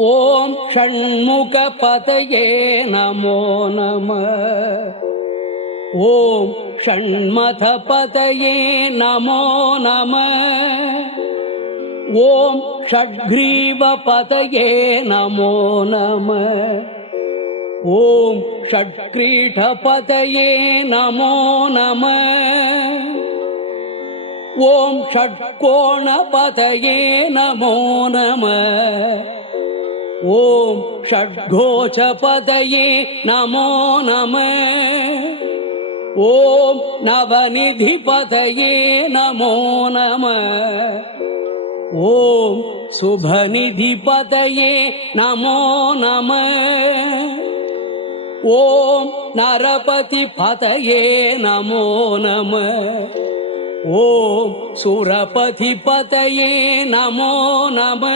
ஓம் ஷண்முகபதயே நமோ நம. ஓம் ஷண்மதபதயே நமோ நம. ஓம் ஷட்கிரீவபதயே நமோ நம. ஓம் ஷட்கிரீடபதயே நமோ நம. ஓம் ஷட்கோணபதயே நமோ நம. ஓம் ஷட்கோச்சபதயே நமோ நம. ஓம் நவநிதிபதயே நமோ நம. ஓம் சுபநிதிபதயே நமோ நம. ஓம் நரபதிபதயே நமோ நம. ஓம் சுரபதிபதயே நமோ நம.